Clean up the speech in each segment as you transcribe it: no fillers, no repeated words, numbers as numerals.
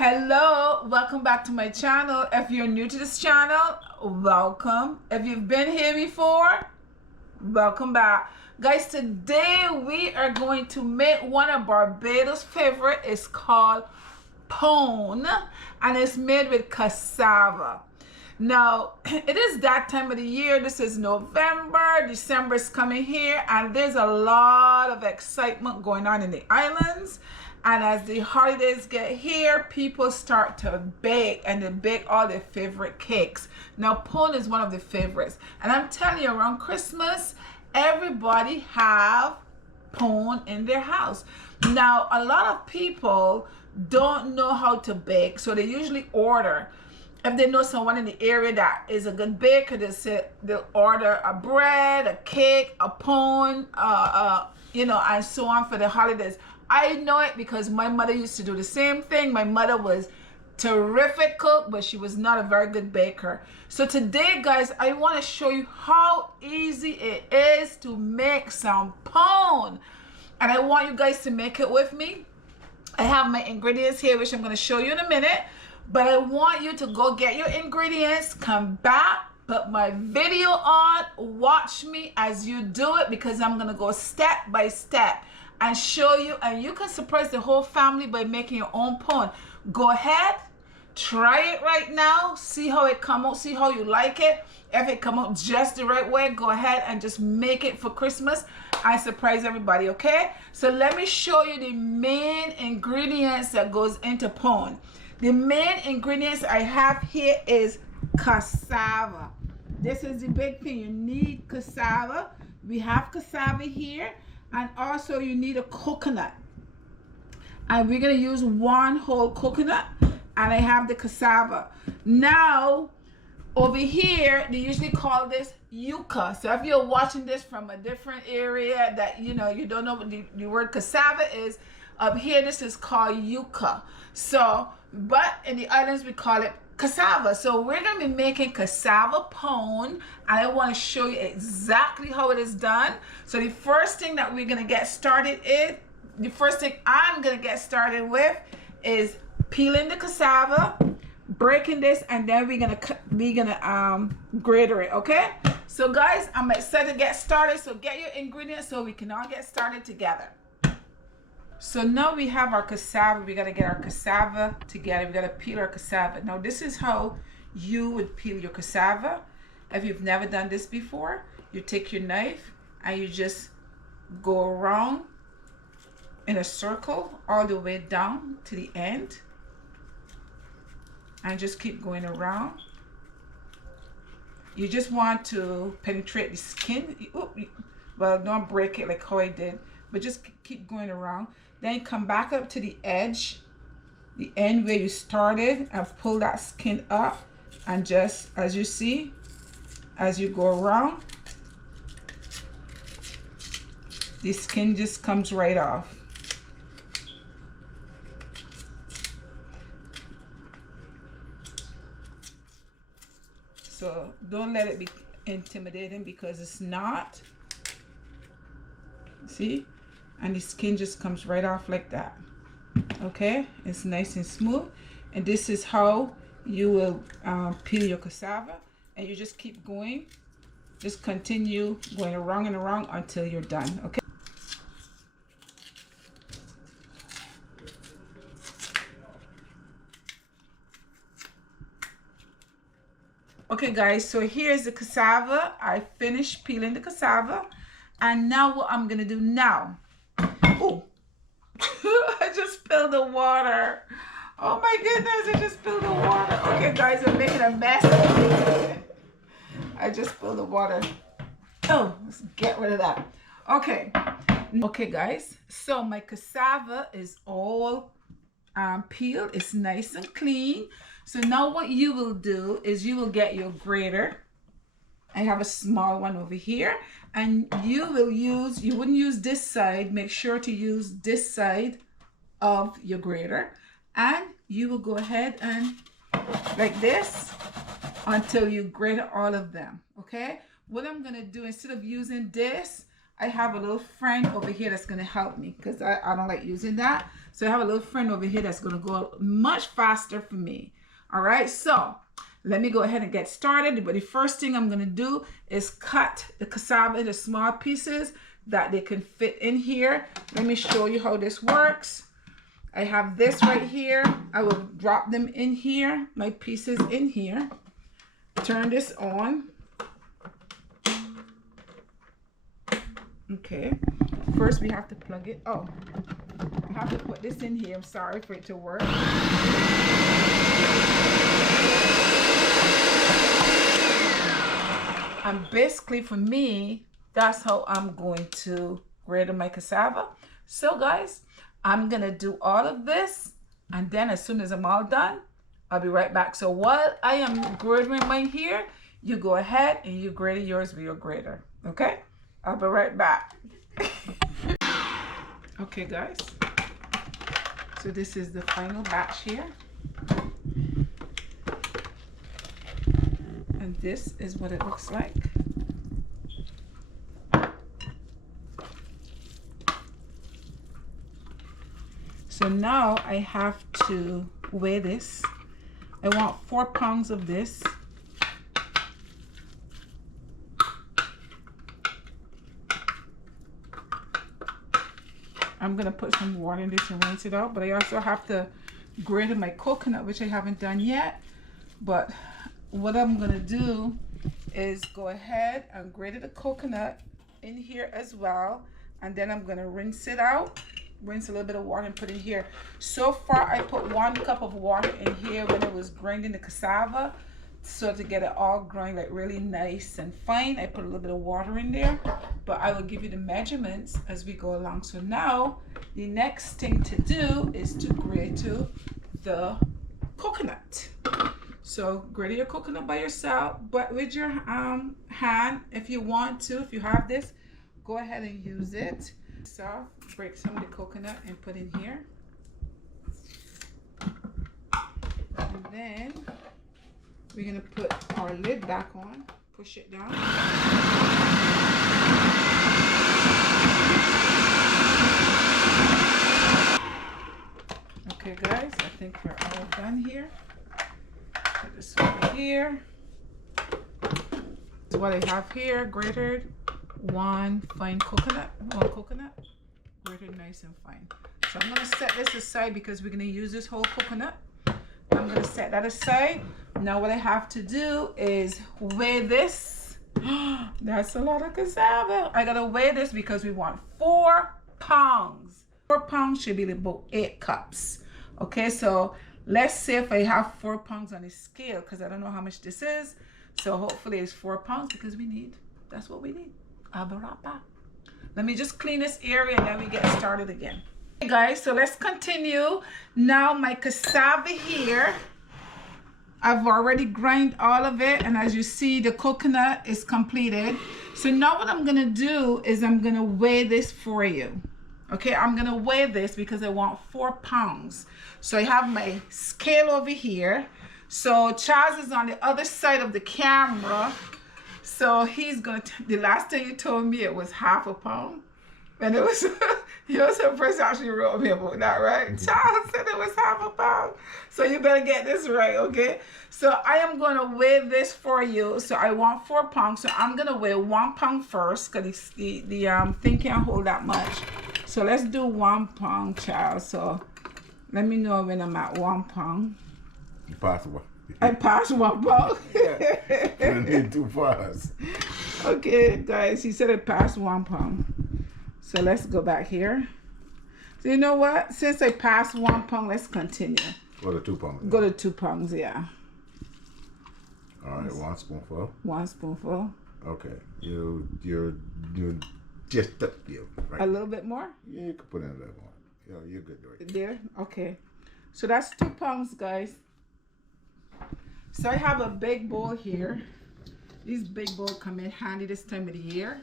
Hello, welcome back to my channel. If you're new to this channel, welcome. If you've been here before, welcome back. Guys, today we are going to make one of Barbados' favorite. It's called pone, and it's made with cassava. Now, it is that time of the year. This is November. December is coming here, and there's a lot of excitement going on in the islands. And as the holidays get here, people start to bake, and they bake all their favorite cakes. Now, pone is one of the favorites. And I'm telling you, around Christmas, everybody have pone in their house. Now, a lot of people don't know how to bake, so they usually order. If they know someone in the area that is a good baker, they'll order a bread, a cake, a pone, and so on for the holidays. I know it because my mother used to do the same thing. My mother was terrific cook, but she was not a very good baker. So today, guys, I want to show you how easy it is to make some pone. And I want you guys to make it with me. I have my ingredients here, which I'm going to show you in a minute. But I want you to go get your ingredients, come back, put my video on, watch me as you do it, because I'm going to go step by step and show you, and you can surprise the whole family by making your own pone. Go ahead, try it right now, see how it come out, see how you like it. If it come out just the right way, go ahead and just make it for Christmas and surprise everybody, okay? So let me show you the main ingredients that goes into pone. The main ingredients I have here is cassava. This is the big thing. You need cassava. We have cassava here. And also you need a coconut. And we're going to use one whole coconut. And I have the cassava. Now, over here, they usually call this Yuca. So if you're watching this from a different area that, you don't know what the word cassava is, up here, this is called Yuca. So, but in the islands, we call it cassava. So we're going to be making cassava pone, and I want to show you exactly how it is done. So the first thing that we're going to get started I'm going to get started with is peeling the cassava, breaking this, and then we're gonna grater it. Okay, so guys, I'm excited to get started. So get your ingredients so we can all get started together. So now we have our cassava. We got to get our cassava together. We got to peel our cassava. Now this is how you would peel your cassava. If you've never done this before, you take your knife and you just go around in a circle all the way down to the end, and just keep going around. You just want to penetrate the skin. Well, don't break it like how I did, but just keep going around. Then come back up to the edge, the end where you started, and pull that skin up. And just as you see, as you go around, the skin just comes right off. So don't let it be intimidating, because it's not. See? And the skin just comes right off like that. Okay, it's nice and smooth. And this is how you will peel your cassava. And you just keep going, just continue going around and around until you're done. Okay, okay guys, so here's the cassava. I finished peeling the cassava, and now what I'm gonna do now, oh I just spilled the water. Oh my goodness, I just spilled the water. Okay guys, I'm making a mess. I just spilled the water. Oh, let's get rid of that. Okay guys, so my cassava is all peeled. It's nice and clean. So now what you will do is you will get your grater. I have a small one over here, and you wouldn't use this side. Make sure to use this side of your grater, and you will go ahead and like this until you grate all of them. Okay, what I'm gonna do, instead of using this, I have a little friend over here that's going to help me because I don't like using that. So I have a little friend over here that's going to go much faster for me. All right, so let me go ahead and get started. But the first thing I'm going to do is cut the cassava into small pieces that they can fit in here. Let me show you how this works. I have this right here. I will drop them in here, my pieces in here. Turn this on. Okay, first we have to plug it. Oh, I have to put this in here. I'm sorry for it to work. And basically for me, that's how I'm going to grate my cassava. So guys, I'm gonna do all of this, and then as soon as I'm all done, I'll be right back. So while I am grating mine here, you go ahead and you grate yours with your grater, okay? I'll be right back. Okay guys, so this is the final batch here. And this is what it looks like. So now I have to weigh this. I want 4 pounds of this. I'm gonna put some water in this and rinse it out, but I also have to grate my coconut, which I haven't done yet. But what I'm gonna do is go ahead and grate the coconut in here as well, and then I'm gonna rinse it out, rinse a little bit of water and put it here. So far I put 1 cup of water in here when I was grinding the cassava, so to get it all grind like really nice and fine. I put a little bit of water in there, but I will give you the measurements as we go along. So now the next thing to do is to grate the coconut. So grate your coconut by yourself, but with your hand, if you want to, if you have this, go ahead and use it. So break some of the coconut and put in here. And then we're gonna put our lid back on, push it down. Okay guys, I think we're all done here. Put this over here. This is what I have here, grated 1 fine coconut, 1 coconut, grated nice and fine. So I'm gonna set this aside because we're gonna use this whole coconut. I'm gonna set that aside. Now what I have to do is weigh this. That's a lot of cassava. I gotta weigh this because we want 4 pounds. 4 pounds should be about 8 cups. Okay, so let's say if I have 4 pounds on the scale, because I don't know how much this is. So hopefully it's 4 pounds because we need, that's what we need. I'll be right back. Let me just clean this area and then we get started again. Hey guys, so let's continue. Now my cassava here, I've already grind all of it, and as you see the coconut is completed. So now what I'm gonna do is I'm gonna weigh this for you. Okay, I'm gonna weigh this because I want 4 pounds. So I have my scale over here. So Charles is on the other side of the camera. So he's gonna, the last time you told me it was ½ a pound. And it was, you're the person actually wrote me about that, right? Charles said it was ½ a pound. So you better get this right, okay? So I am gonna weigh this for you. So I want 4 pounds. So I'm gonna weigh 1 pound first because the thing can't hold that much. So let's do 1 pound, Charles. So let me know when I'm at 1 pound. Possible. I passed 1 pound. Yeah. I need 2 pounds. Okay, guys, he said I passed 1 pound. So let's go back here. So you know what? Since I passed 1 pound, let's continue. Go to 2 pounds. Go to 2 pounds, yeah. All right, 1 spoonful. 1 spoonful. Okay, you're just up here, right? A little bit more? Yeah, you can put in a little more. Yeah, you're good right there. Okay. So that's 2 pounds, guys. So I have a big bowl here. These big bowls come in handy this time of the year.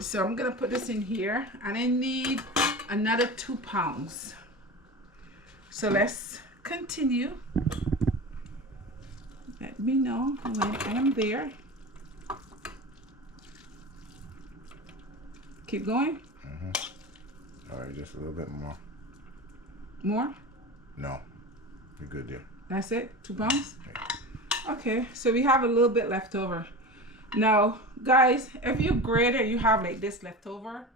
So I'm gonna put this in here, and I need another 2 pounds. So let's continue. Let me know when I am there. Keep going. All right, just a little bit more. More? No, you're good there. That's it? 2 pounds? Okay, so we have a little bit left over. Now, guys, if you grate it, you have like this left over,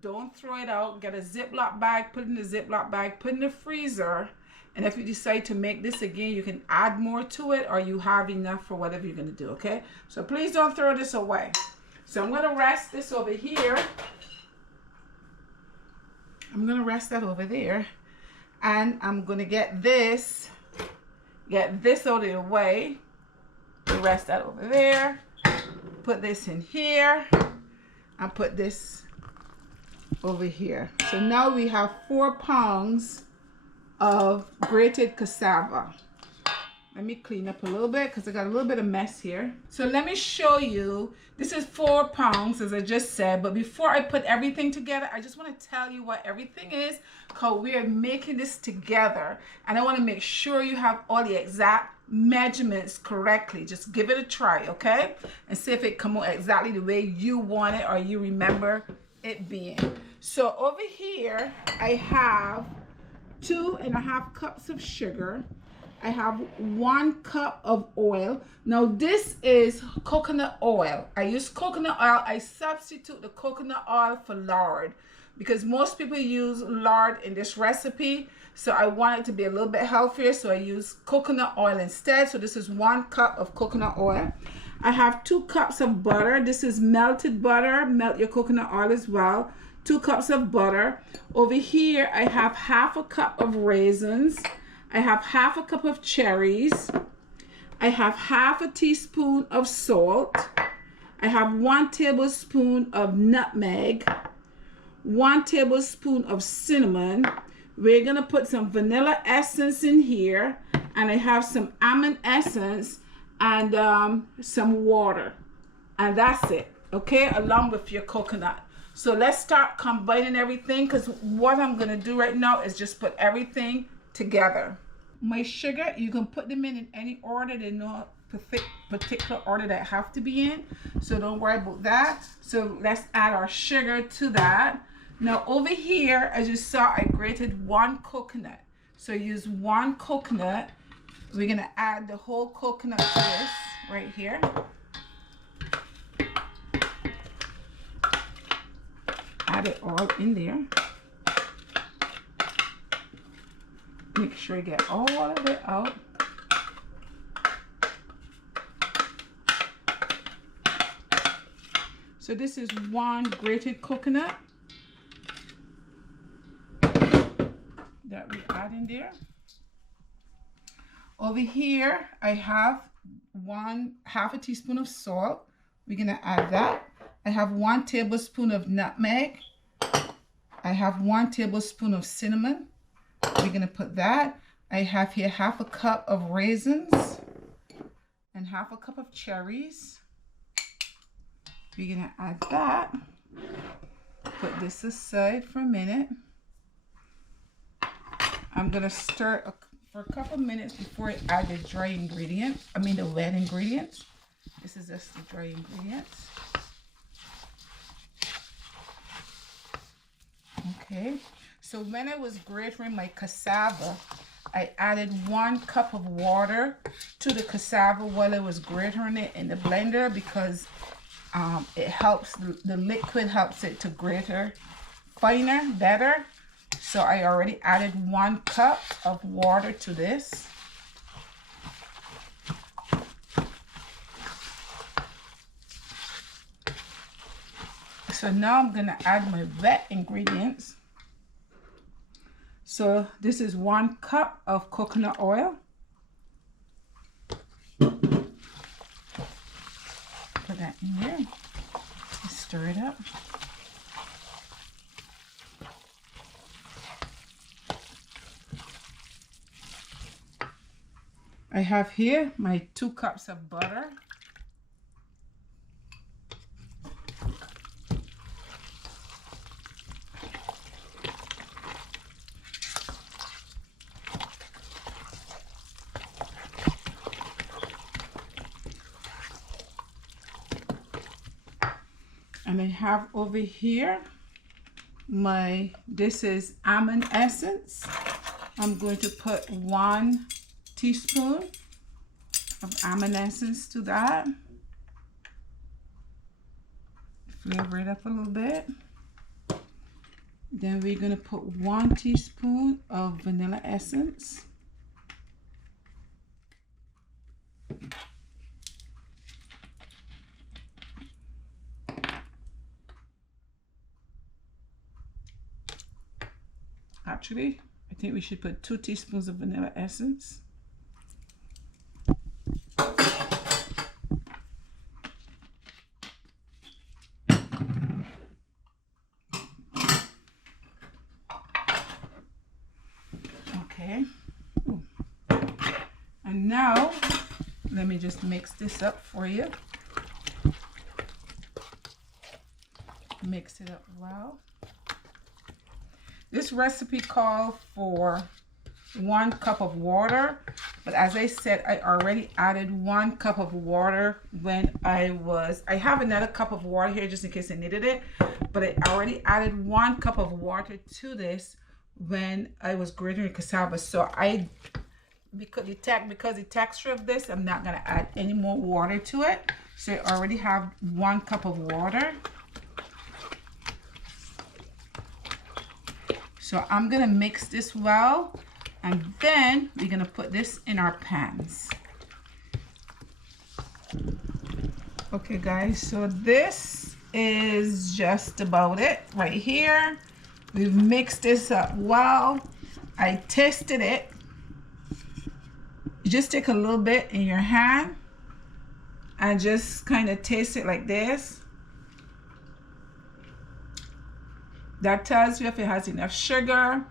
don't throw it out. Get a Ziploc bag, put it in the Ziploc bag, put it in the freezer. And if you decide to make this again, you can add more to it, or you have enough for whatever you're going to do, okay? So please don't throw this away. So I'm going to rest this over here. I'm going to rest that over there. And I'm going to get this out of the way. Rest that over there. Put this in here. And put this over here. So now we have 4 pounds of grated cassava. Let me clean up a little bit because I got a little bit of mess here. So let me show you. This is 4 pounds, as I just said. But before I put everything together, I just want to tell you what everything is, because we are making this together. And I want to make sure you have all the exact measurements correctly. Just give it a try, okay? And see if it comes out exactly the way you want it or you remember it being. So over here, I have 2.5 cups of sugar. I have 1 cup of oil. Now this is coconut oil. I use coconut oil. I substitute the coconut oil for lard because most people use lard in this recipe. So I want it to be a little bit healthier. So I use coconut oil instead. So this is 1 cup of coconut oil. I have 2 cups of butter. This is melted butter. Melt your coconut oil as well. 2 cups of butter. Over here, I have 1/2 cup of raisins. I have 1/2 cup of cherries. I have 1/2 teaspoon of salt. I have 1 tablespoon of nutmeg. 1 tablespoon of cinnamon. We're gonna put some vanilla essence in here, and I have some almond essence and some water, and that's it, okay, along with your coconut. So let's start combining everything, because what I'm gonna do right now is just put everything together. My sugar, you can put them in any order. There's no particular order that have to be in, so don't worry about that. So let's add our sugar to that. Now over here, as you saw, I grated 1 coconut. So use 1 coconut. We're gonna add the whole coconut to this right here. Add it all in there. Make sure you get all of it out. So this is 1 grated coconut that we add in there. Over here, I have 1/2 teaspoon of salt. We're gonna add that. I have 1 tablespoon of nutmeg. I have 1 tablespoon of cinnamon. We're gonna put that. I have here 1/2 cup of raisins and 1/2 cup of cherries. We're gonna add that. Put this aside for a minute. I'm gonna stir for a couple minutes before I add the dry ingredients. I mean the wet ingredients. This is just the dry ingredients. Okay. So when I was grating my cassava, I added 1 cup of water to the cassava while I was grating it in the blender, because it helps, the liquid helps it to grate finer, better. So I already added 1 cup of water to this. So now I'm gonna add my wet ingredients. So this is 1 cup of coconut oil. Put that in there. Stir it up. I have here my 2 cups of butter. And I have over here this is almond essence. I'm going to put 1 teaspoon of almond essence to that. Flavor it up a little bit. Then we're going to put 1 teaspoon of vanilla essence. Actually, I think we should put 2 teaspoons of vanilla essence. Okay. Ooh. And now, let me just mix this up for you. Mix it up well. This recipe called for 1 cup of water, but as I said, I already added 1 cup of water when I have another cup of water here just in case I needed it, but I already added 1 cup of water to this when I was grating the cassava. So because the texture of this, I'm not gonna add any more water to it. So I already have 1 cup of water. So I'm gonna mix this well, and then we're gonna put this in our pans. Okay guys, so this is just about it right here. We've mixed this up well. I tasted it. You just take a little bit in your hand and just kind of taste it like this. That tells you if it has enough sugar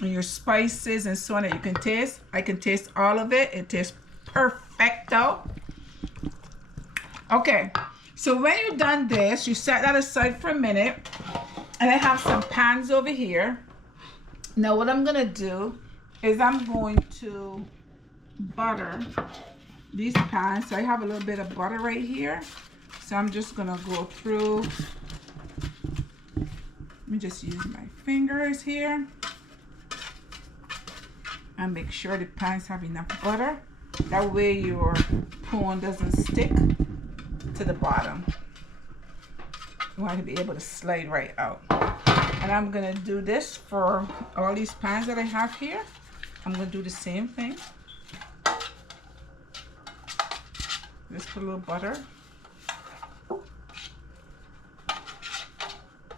and your spices and so on that you can taste. I can taste all of it. It tastes perfecto. Okay, so when you've done this, you set that aside for a minute. And I have some pans over here. Now what I'm gonna do is I'm going to butter these pans. So I have a little bit of butter right here. So I'm just gonna go through. Let me just use my fingers here and make sure the pans have enough butter. That way your pone doesn't stick to the bottom. You want to be able to slide right out. And I'm gonna do this for all these pans that I have here. I'm gonna do the same thing. Just put a little butter.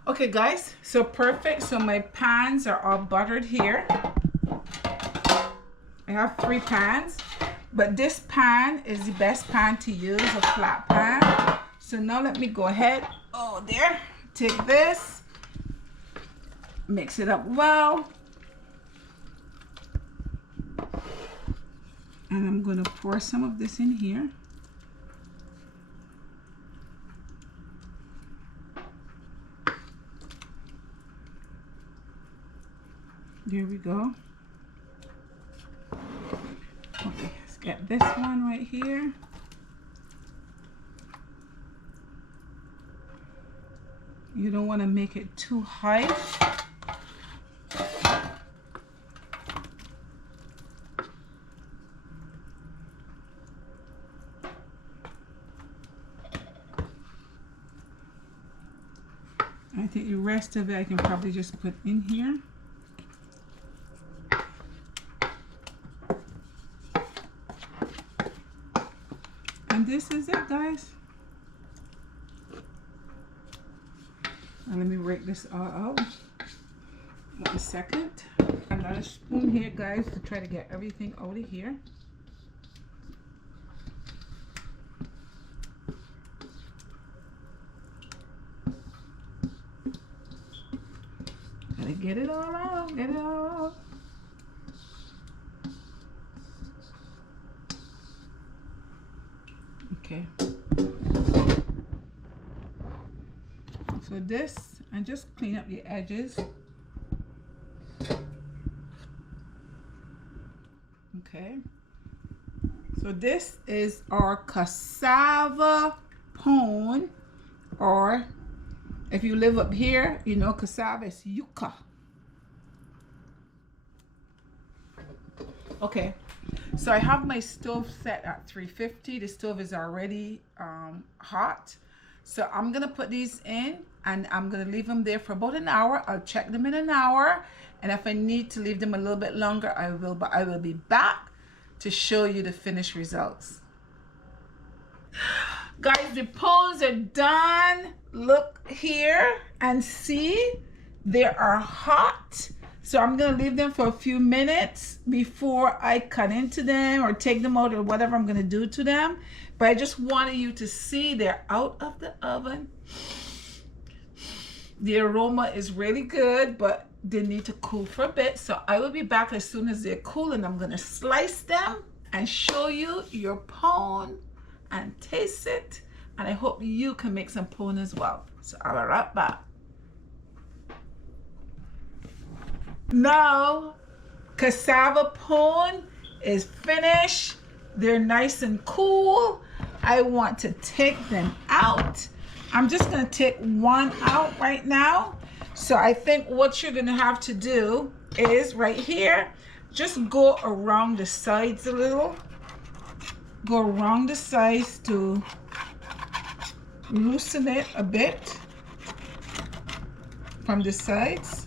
Okay guys, so perfect. So my pans are all buttered here. I have 3 pans, but this pan is the best pan to use, a flat pan. So now let me go ahead, take this, mix it up well. And I'm gonna pour some of this in here. There we go. Okay, let's get this one right here. You don't want to make it too high. I think the rest of it I can probably just put in here. And this is it, guys. Now let me rake this all out. 1 second. Another spoon here, guys, to try to get everything out of here. Gotta get it all out, get it all out. Okay. So this, and just clean up the edges. Okay. So this is our cassava pone, or If you live up here, you know cassava is yuca. Okay, so I have my stove set at 350. The stove is already hot. So I'm gonna put these in and I'm gonna leave them there for about an hour. I'll check them in an hour. And if I need to leave them a little bit longer, I will, but I will be back to show you the finished results. Guys, the pones are done. Look here and see, they are hot. So I'm gonna leave them for a few minutes before I cut into them or take them out or whatever I'm gonna do to them. But I just wanted you to see they're out of the oven. The aroma is really good, but they need to cool for a bit. So I will be back as soon as they're cool, and I'm gonna slice them and show you your pone and taste it. And I hope you can make some pone as well. So I'll be right back. Now, cassava pone is finished. They're nice and cool. I want to take them out. I'm just gonna take one out right now. So I think what you're gonna have to do is right here, just go around the sides a little. Go around the sides to loosen it a bit from the sides.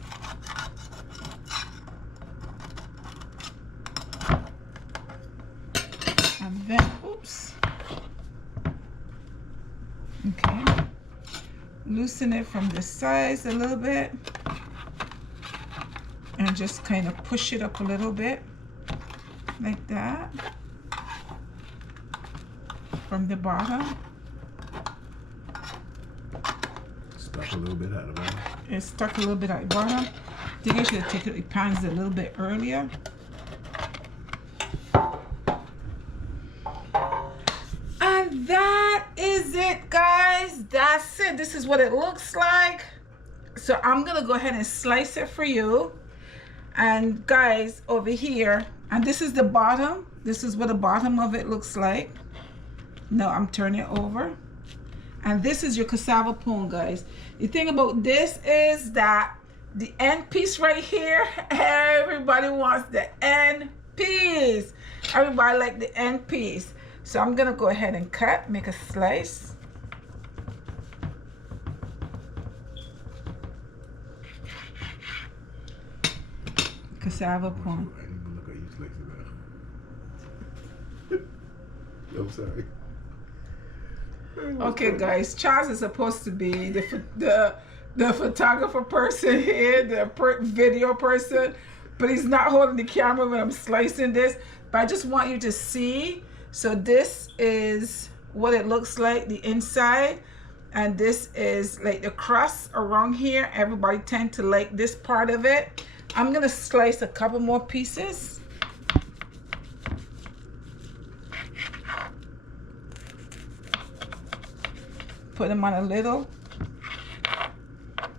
And then, oops. Okay. Loosen it from the sides a little bit. And just kind of push it up a little bit. Like that. From the bottom. Stuck a little bit at the bottom. It's stuck a little bit at the bottom. I think I should have taken the pans a little bit earlier. And that is it, guys. That's it. This is what it looks like. So I'm gonna go ahead and slice it for you. And guys, over here, and this is the bottom. This is what the bottom of it looks like. No, I'm turning it over. And this is your cassava pone, guys. The thing about this is that the end piece right here, everybody wants the end piece. Everybody like the end piece. So I'm gonna go ahead and cut, make a slice. Cassava pone. I didn't even look at you slicing that. I'm sorry. Okay, guys, Charles is supposed to be the photographer person here, the video person, but he's not holding the camera when I'm slicing this. But I just want you to see. So this is what it looks like, the inside, and this is like the crust around here. Everybody tend to like this part of it. I'm gonna slice a couple more pieces. Put them on a little.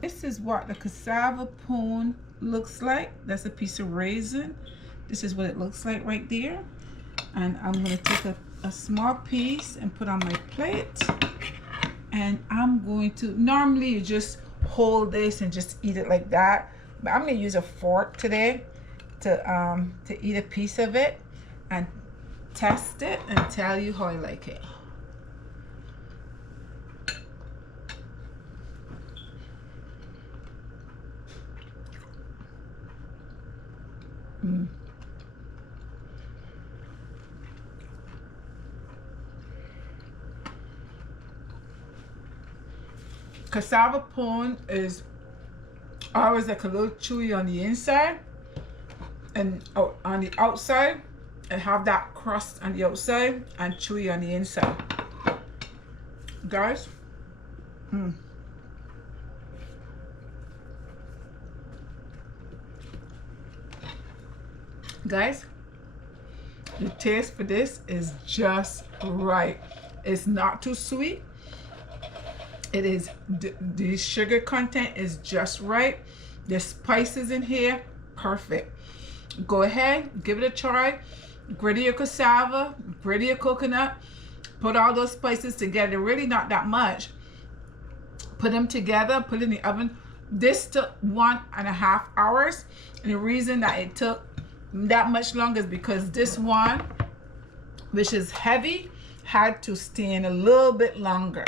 This is what the cassava pone looks like. That's a piece of raisin. This is what it looks like right there. And I'm gonna take a small piece and put on my plate. And I'm going to, normally you just hold this and just eat it like that. But I'm gonna use a fork today to eat a piece of it and test it and tell you how I like it. Cassava pone is always like a little chewy on the inside, and on the outside it have that crust on the outside and chewy on the inside. Guys, guys, the taste for this is just right. It's not too sweet. It is, the sugar content is just right. The spices in here, perfect. Go ahead, give it a try. Grate your cassava, grate your coconut, put all those spices together, really not that much. put them together, put it in the oven. This took 1.5 hours. And the reason that it took that much longer is because this one, which is heavy, had to stand a little bit longer.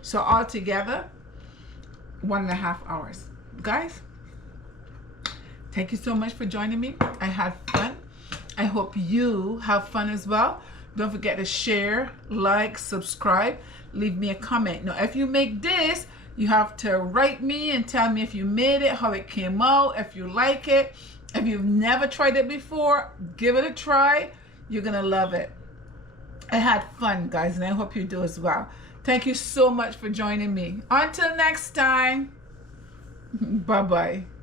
So altogether, 1.5 hours. Guys, thank you so much for joining me. I had fun. I hope you have fun as well. Don't forget to share, like, subscribe, leave me a comment. Now, if you make this, you have to write me and tell me if you made it, how it came out, if you like it. If you've never tried it before, give it a try. You're gonna love it. I had fun, guys, and I hope you do as well. Thank you so much for joining me. Until next time, bye-bye.